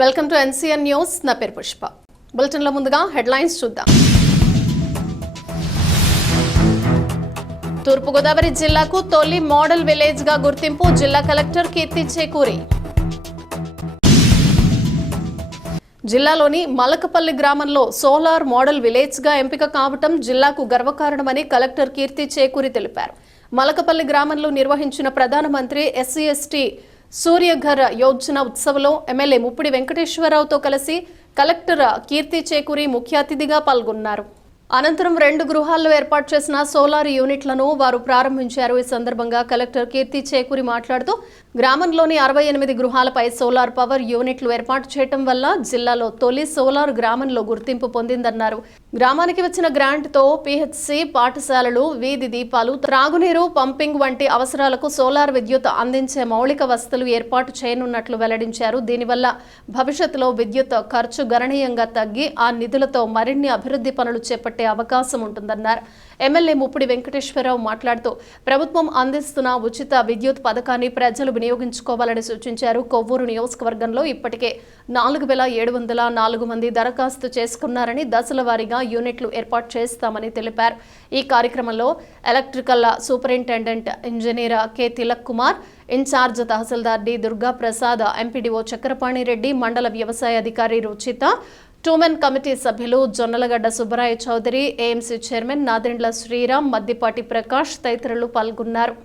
Welcome to NCN news. నా పేరు పుష్ప. బులెటిన్లో ముందుగా హెడ్లైన్స్ చూద్దాం. తూర్పుగోదావరి జిల్లాకు తొలి మోడల్ విలేజ్ గా గుర్తింపు జిల్లా కలెక్టర్ కీర్తి చేకూరి. జిల్లాలోని మలకపల్లి గ్రామంలో సోలార్ మోడల్ విలేజ్ గా ఎంపిక కావటం జిల్లాకు గర్వకారణమని కలెక్టర్ కీర్తి చేకూరి తెలిపారు. మలకపల్లి గ్రామంలో నిర్వహించిన ప్రధానమంత్రి SC/ST సూర్యఘర్ యోజన ఉత్సవంలో ఎమ్మెల్యే ముప్పిడి వెంకటేశ్వరరావుతో కలిసి కలెక్టర్ కీర్తి చేకూరి ముఖ్య అతిథిగా పాల్గొన్నారు. అనంతరం 2 గృహాల్లో ఏర్పాటు చేసిన సోలార్ యూనిట్లను వారు ప్రారంభించారు. ఈ సందర్భంగా కలెక్టర్ కీర్తి చేకూరి మాట్లాడుతూ గ్రామంలోని 68 గృహాలపై సోలార్ పవర్ యూనిట్లు ఏర్పాటు చేయడం వల్ల జిల్లాలో తొలి సోలార్ గ్రామంలో గుర్తింపు పొందిందన్నారు. గ్రామానికి వచ్చిన గ్రాంట్తో PHC పాఠశాలలు, వీధి దీపాలు, త్రాగునీరు, పంపింగ్ వంటి అవసరాలకు సోలార్ విద్యుత్ అందించే మౌలిక వసతులు ఏర్పాటు చేయనున్నట్లు వెల్లడించారు. దీనివల్ల భవిష్యత్తులో విద్యుత్ ఖర్చు గణనీయంగా తగ్గి ఆ నిధులతో మరిన్ని అభివృద్ధి పనులు చేపట్టే అవకాశం ఉంటుందన్నారు. ఎమ్మెల్యే ముప్పిడి వెంకటేశ్వరరావు మాట్లాడుతూ ప్రభుత్వం అందిస్తున్న ఉచిత విద్యుత్ పథకాన్ని ప్రజలు వినియోగించుకోవాలని సూచించారు. కొవ్వూరు నియోజకవర్గంలో ఇప్పటికే 4704 మంది దరఖాస్తు చేసుకున్నారని, దశల వారీగా యూనిట్లు ఏర్పాటు చేస్తామని తెలిపారు. ఈ కార్యక్రమంలో electrical superintendent engineer K. Tilak Kumar, incharge tahsildar D. Durga Prasad, MPDO Chakrapani Reddy, మండల వ్యవసాయ అధికారి రుచిత, టూమెన్ కమిటీ సభ్యులు జొన్నలగడ్డ సుబ్బరాయ చౌదరి, AMC చైర్మన్ నాదెండ్ల శ్రీరామ్, మద్దిపాటి ప్రకాష్ తదితరులు పాల్గొన్నారు.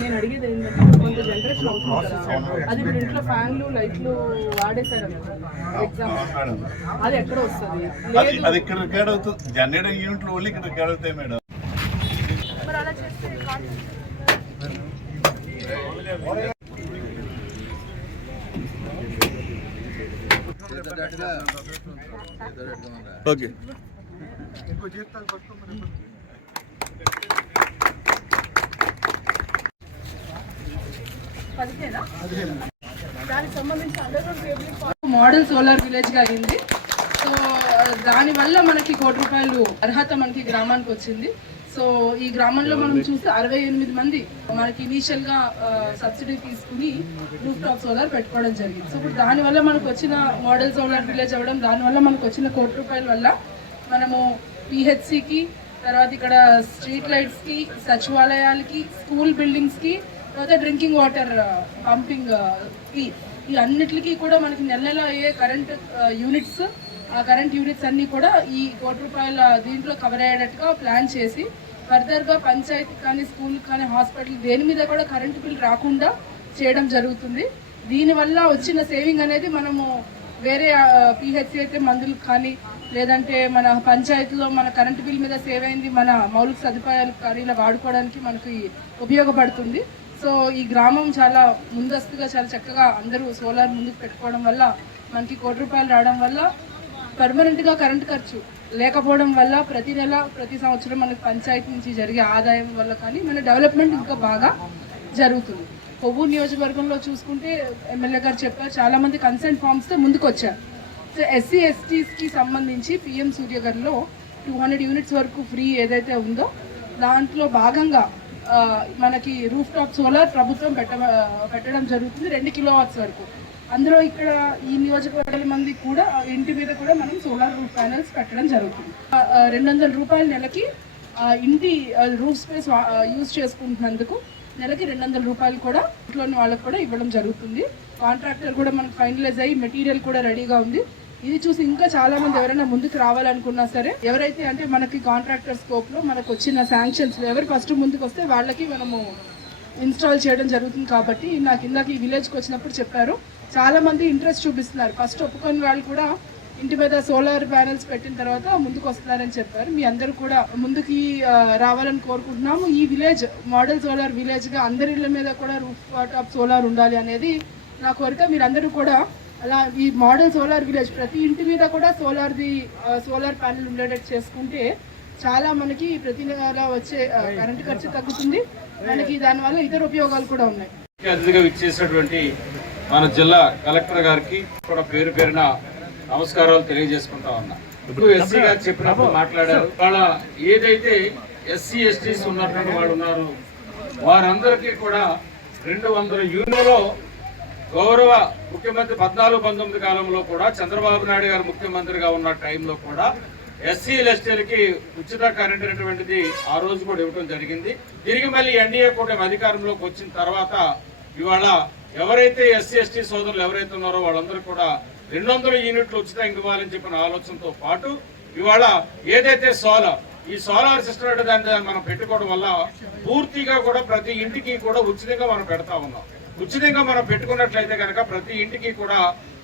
నేను అడిగేది ఏంటంటే కొంత జనరేషన్ అవుతుంది, అది ఇప్పుడు ఇంట్లో ఫ్యాన్లు లైట్లు వాడేసాడు ఎగ్జామ్, అది ఎక్కడ వస్తుంది? అది ఇక్కడ రికార్డ్ అవుతుంది. జనరేటర్ యూనిట్లు ఓన్లీ ఇక్కడ రికార్డ్ అవుతాయి మేడం. మరి అలా చేస్తే ఓకే. దానికి సంబంధించి మోడల్ సోలార్ విలేజ్ గా అయింది. సో దానివల్ల మనకి ₹1 కోటి అర్హత మనకి గ్రామానికి వచ్చింది. సో ఈ గ్రామంలో మనం చూస్తే 68 మంది మనకి ఇనీషియల్ గా సబ్సిడీ తీసుకుని రూఫ్ టాప్ సోలార్ పెట్టుకోవడం జరిగింది. సో ఇప్పుడు దానివల్ల మనకు వచ్చిన మోడల్ సోలార్ విలేజ్ అవ్వడం, దానివల్ల మనకు వచ్చిన ₹1 కోటి వల్ల మనము PHCకి, తర్వాత ఇక్కడ స్ట్రీట్ లైట్స్కి, సచివాలయాలకి, స్కూల్ బిల్డింగ్స్కి, తర్వాత డ్రింకింగ్ వాటర్ పంపింగ్కి, ఈ అన్నిటికీ కూడా మనకి నెల అయ్యే కరెంట్ యూనిట్స్, ఆ కరెంట్ యూనిట్స్ అన్నీ కూడా ఈ ₹1 కోటి దీంట్లో కవర్ అయ్యేటట్టుగా ప్లాన్ చేసి ఫర్దర్గా పంచాయతీ కానీ, స్కూల్ కానీ, హాస్పిటల్ దేని మీద కూడా కరెంటు బిల్ రాకుండా చేయడం జరుగుతుంది. దీనివల్ల వచ్చిన సేవింగ్ అనేది మనము వేరే PHC అయితే మందులకు కానీ, లేదంటే మన పంచాయతీలో మన కరెంటు బిల్ మీద సేవ్ అయింది మన మౌలిక సదుపాయాలు కానీ ఇలా వాడుకోవడానికి మనకి ఉపయోగపడుతుంది. సో ఈ గ్రామం చాలా ముందస్తుగా చాలా చక్కగా అందరూ సోలార్ ముందుకు పెట్టుకోవడం వల్ల మనకి ₹1 కోటి రావడం వల్ల పర్మనెంట్గా కరెంటు ఖర్చు లేకపోవడం వల్ల ప్రతి నెల ప్రతి సంవత్సరం మనకి పంచాయతీ నుంచి జరిగే ఆదాయం వల్ల కానీ మన డెవలప్మెంట్ ఇంకా బాగా జరుగుతుంది. కొవ్వూరు నియోజకవర్గంలో చూసుకుంటే ఎమ్మెల్యే గారు చెప్పారు, చాలామంది కన్సెంట్ ఫామ్స్తో ముందుకు వచ్చారు. సో SC/STకి సంబంధించి PM సూర్యఘర్లో 200 యూనిట్స్ వరకు ఫ్రీ ఏదైతే ఉందో దాంట్లో భాగంగా మనకి రూఫ్ టాప్ సోలార్ ప్రభుత్వం పెట్టడం జరుగుతుంది 2 కిలోవాట్స్ వరకు. అందులో ఇక్కడ ఈ నియోజకవర్గాల మంది కూడా ఇంటి మీద కూడా మనం సోలార్ రూఫ్ ప్యానెల్స్ పెట్టడం జరుగుతుంది. ₹200 నెలకి ఇంటి రూఫ్ స్పేస్ యూజ్ చేసుకుంటున్నందుకు నెలకి ₹200 కూడా ఇంట్లోని వాళ్ళకి కూడా ఇవ్వడం జరుగుతుంది. కాంట్రాక్టర్ కూడా మనకు ఫైనలైజ్ అయ్యి మెటీరియల్ కూడా రెడీగా ఉంది. ఇది చూసి ఇంకా చాలా మంది ఎవరైనా ముందుకు రావాలనుకున్నా సరే, ఎవరైతే అంటే మనకి కాంట్రాక్టర్ స్కోప్లో మనకు వచ్చిన శాంక్షన్స్ ఎవరు ఫస్ట్ ముందుకు వస్తే వాళ్ళకి మనము ఇన్స్టాల్ చేయడం జరుగుతుంది. కాబట్టి నాకు ఇందాక ఈ విలేజ్కి వచ్చినప్పుడు చెప్పారు, చాలామంది ఇంట్రెస్ట్ చూపిస్తున్నారు. ఫస్ట్ ఒప్పుకొని వాళ్ళు కూడా ఇంటి మీద సోలార్ ప్యానెల్స్ పెట్టిన తర్వాత ముందుకు వస్తున్నారని చెప్పారు. మీ అందరూ కూడా ముందుకి రావాలని కోరుకుంటున్నాము. ఈ విలేజ్ మోడల్ సోలార్ విలేజ్గా అందరి ఇళ్ళ మీద కూడా రూఫ్ టాప్ సోలార్ ఉండాలి అనేది నా కోరిక. మీరందరూ కూడా అలా ఈ మోడల్ సోలార్ విలేజ్ ప్రతి ఇంటి మీద కూడా సోలార్ ప్యానెల్ ఉండేటట్టు చేసుకుంటే చాలా మనకి ప్రతి నెల వచ్చే కరెంటు ఖర్చు తగ్గుతుంది. మనకి దానివల్ల ఇతర ఉపయోగాలు కూడా ఉన్నాయి. అతిథిగా విచ్చేసినటువంటి మన జిల్లా కలెక్టర్ గారికి కూడా పేరు పేరున నమస్కారాలు తెలియజేసుకుంటా ఉన్నా. ఇప్పుడు ఎస్సీ గారు చెప్పినప్పుడు మాట్లాడారు. వాళ్ళ ఏదైతే ఎస్సీ ఎస్టీస్ ఉన్నటువంటి వాళ్ళు ఉన్నారు వారందరికీ కూడా 200 యూనిట్లో గౌరవ ముఖ్యమంత్రి 14-19 కాలంలో కూడా చంద్రబాబు నాయుడు గారు ముఖ్యమంత్రిగా ఉన్న టైంలో కూడా ఎస్సీ ఎస్టీలకి ఉచిత కరెంట్ అనేటువంటిది ఆ రోజు కూడా ఇవ్వడం జరిగింది. తిరిగి మళ్ళీ ఎన్డీఏ కూటమి అధికారంలోకి వచ్చిన తర్వాత ఇవాళ ఎవరైతే ఎస్సీ ఎస్టీ సోదరులు ఎవరైతే ఉన్నారో వాళ్ళందరూ కూడా 200 యూనిట్లు ఉచితంగా ఇవ్వాలని చెప్పిన ఆలోచనతో పాటు ఇవాళ ఏదైతే ఈ సోలార్ సిస్టమ్ అంటే దాన్ని మనం పెట్టుకోవడం వల్ల పూర్తిగా కూడా ప్రతి ఇంటికి కూడా ఉచితంగా మనం పెడతా ఉన్నాం. ఉచితంగా మనం పెట్టుకున్నట్లయితే కనుక ప్రతి ఇంటికి కూడా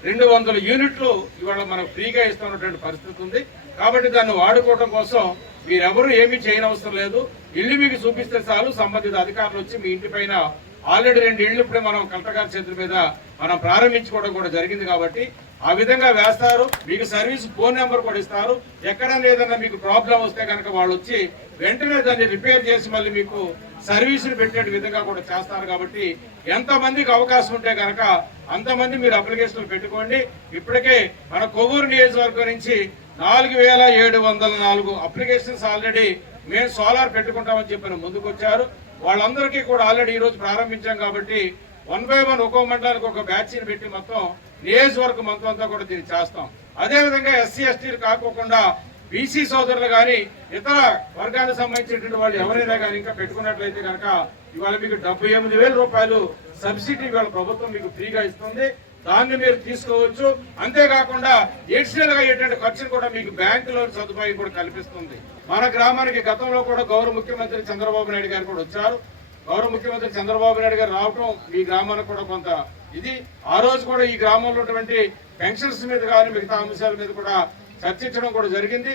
200 యూనిట్లు ఇవాళ మనం ఫ్రీగా ఇస్తున్నటువంటి పరిస్థితి ఉంది. కాబట్టి దాన్ని వాడుకోవడం కోసం మీరెవరూ ఏమీ చేయనవసరం లేదు. ఇల్లు మీకు చూపిస్తే చాలు, సంబంధిత అధికారులు వచ్చి మీ ఇంటి పైన ఆల్రెడీ 2 ఇళ్ళు ఇప్పుడే మనం కలెక్టర్ గారి చేతుల మీద మనం ప్రారంభించుకోవడం కూడా జరిగింది. కాబట్టి ఆ విధంగా వేస్తారు. మీకు సర్వీస్ ఫోన్ నెంబర్ కూడా ఇస్తారు. ఎక్కడైనా ఏదైనా మీకు ప్రాబ్లం వస్తే కనుక వాళ్ళు వచ్చి వెంటనే దాన్ని రిపేర్ చేసి మళ్ళీ మీకు సర్వీసులు పెట్టే విధంగా కూడా చేస్తారు. కాబట్టి ఎంతమందికి అవకాశం ఉంటే కనుక అంతమంది మీరు అప్లికేషన్లు పెట్టుకోండి. ఇప్పటికే మన కొవ్వూరు నియోజకవర్గం నుంచి 4704 అప్లికేషన్స్ ఆల్రెడీ మేము సోలార్ పెట్టుకుంటామని చెప్పిన ముందుకు వచ్చారు. వాళ్ళందరికీ కూడా ఆల్రెడీ ఈ రోజు ప్రారంభించాం. కాబట్టి 1 by 1 ఒక్కో మండలానికి ఒక బ్యాచ్ని పెట్టి మొత్తం నియోజకవర్గం మొత్తం అంతా కూడా దీన్ని చేస్తాం. అదేవిధంగా ఎస్సీ ఎస్టీలు కాకోకుండా బీసీ సోదరులు కానీ ఇతర వర్గానికి సంబంధించినటువంటి వాళ్ళు ఎవరైనా కానీ ఇంకా పెట్టుకున్నట్లయితే కనుక ఇవాళ మీకు 78,000 రూపాయలు సబ్సిడీ ఇవాళ ప్రభుత్వం మీకు ఫ్రీగా ఇస్తుంది. దాన్ని మీరు తీసుకోవచ్చు. అంతేకాకుండా ఎడిషనల్ గా అయ్యేటువంటి ఖర్చును కూడా మీకు బ్యాంకు లోన్ సదుపాయం కూడా కల్పిస్తుంది. మన గ్రామానికి గతంలో కూడా గౌరవ ముఖ్యమంత్రి చంద్రబాబు నాయుడు గారు కూడా వచ్చారు. గౌరవ ముఖ్యమంత్రి చంద్రబాబు నాయుడు గారు రావటం మీ గ్రామానికి కూడా కొంత ఇది. ఆ రోజు కూడా ఈ గ్రామంలో ఉన్నటువంటి పెన్షన్స్ మీద కానీ మిగతా అంశాల మీద కూడా చర్చించడం కూడా జరిగింది.